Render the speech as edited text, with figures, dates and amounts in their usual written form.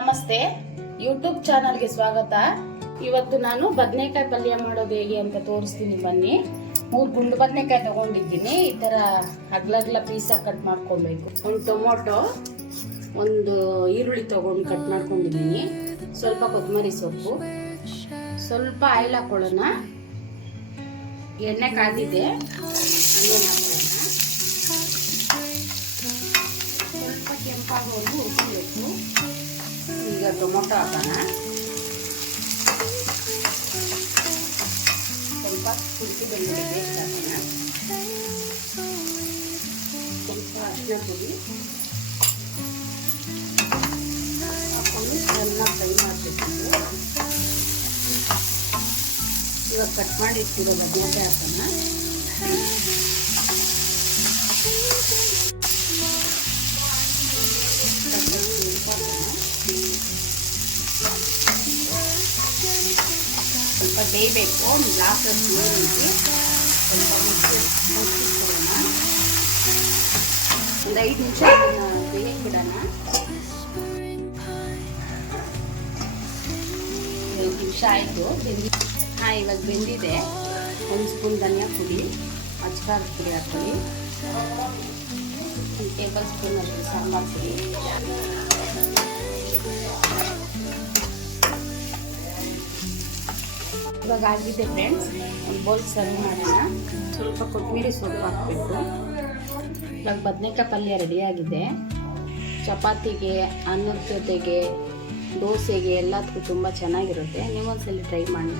ನಮಸ್ತೆ, ಯೂಟ್ಯೂಬ್ ಚಾನಲ್ಗೆ ಸ್ವಾಗತ. ಇವತ್ತು ನಾನು ಬದನೆಕಾಯಿ ಪಲ್ಯ ಮಾಡೋದು ಹೇಗೆ ಅಂತ ತೋರಿಸ್ತೀನಿ ಬನ್ನಿ. 3 ಗುಂಡು ಬದನೆಕಾಯಿ ತಗೊಂಡಿದ್ದೀನಿ. ಈ ತರ ಅಗ್ಲಗ್ಲ ಪೀಸಾಗಿ ಕಟ್ ಮಾಡ್ಕೊಳ್ಬೇಕು. ಒಂದು ಟೊಮೊಟೊ, ಒಂದು ಈರುಳ್ಳಿ ತಗೊಂಡು ಕಟ್ ಮಾಡ್ಕೊಂಡಿದ್ದೀನಿ. ಸ್ವಲ್ಪ ಕೊತ್ತಂಬರಿ ಸೊಪ್ಪು, ಸ್ವಲ್ಪ ಆಯಿಲ್ ಹಾಕೊಳ್ಳೋಣ. ಎಣ್ಣೆ ಕಾದಿದೆ, ಸ್ವಲ್ಪ ಕೆಂಪಾಗೋದು ಹುರ್ಕೊಳ್ಬೇಕು. ಈಗ ಟೊಮೊಟೊ ಹಾಕೋಣ. ಸ್ವಲ್ಪ ಶುಂಠಿ ಬೆಳ್ಳುಳ್ಳಿ ಪೇಸ್ಟ್ ಹಾಕೋಣ. ಸ್ವಲ್ಪ ಅರಿಶಿನ ಪುಡಿ ಹಾಕೊಂಡು ಚೆನ್ನಾಗಿ ಫ್ರೈ ಮಾಡಬೇಕು. ಇವಾಗ ಕಟ್ ಮಾಡಿ ಇಟ್ಟಿರೋ ಬದನೆಕಾಯಿ ಹಾಕೋಣ. ಸ್ವಲ್ಪ ಬೇಯಬೇಕು. ಒಂದು ಗ್ಲಾಸ್ ನೀರಿಗೆ ಸ್ವಲ್ಪ ಮುಚ್ಚಿಕೊಳ್ಳೋಣ. ಒಂದು 5 ನಿಮಿಷ ಅದನ್ನು ಬೇಯಕ್ಕೆ ಬಿಡೋಣ. 5 ನಿಮಿಷ ಆಯಿತು. ಇವಾಗ ಬೆಂದಿದೆ. 1 ಸ್ಪೂನ್ ಧನಿಯಾ ಪುಡಿ, ಅಚ್ಕಾರದ ಪುಡಿ ಹಾಕೊಳ್ಳಿ. 1 ಟೇಬಲ್ ಸ್ಪೂನ್ ಅಷ್ಟು ಸಾಂಬಾರು ಪುಡಿ, ಇವಾಗ ಆಗಿದೆ ಫ್ರೆಂಡ್ಸ್. ಒಂದು ಬೌಲ್ ಸರ್ವ್ ಮಾಡೋಣ. ಸ್ವಲ್ಪ ಕೊತ್ತಂಬರಿ ಸೊಪ್ಪು ಹಾಕಬೇಕು. ಇವಾಗ ಬದನೆಕಾಯಿ ಪಲ್ಯ ರೆಡಿಯಾಗಿದೆ. ಚಪಾತಿಗೆ, ಅನ್ನದ ಜೊತೆಗೆ, ದೋಸೆಗೆ ಎಲ್ಲದಕ್ಕೂ ತುಂಬ ಚೆನ್ನಾಗಿರುತ್ತೆ. ನೀವೊಂದ್ಸಲಿ ಟ್ರೈ ಮಾಡಿ.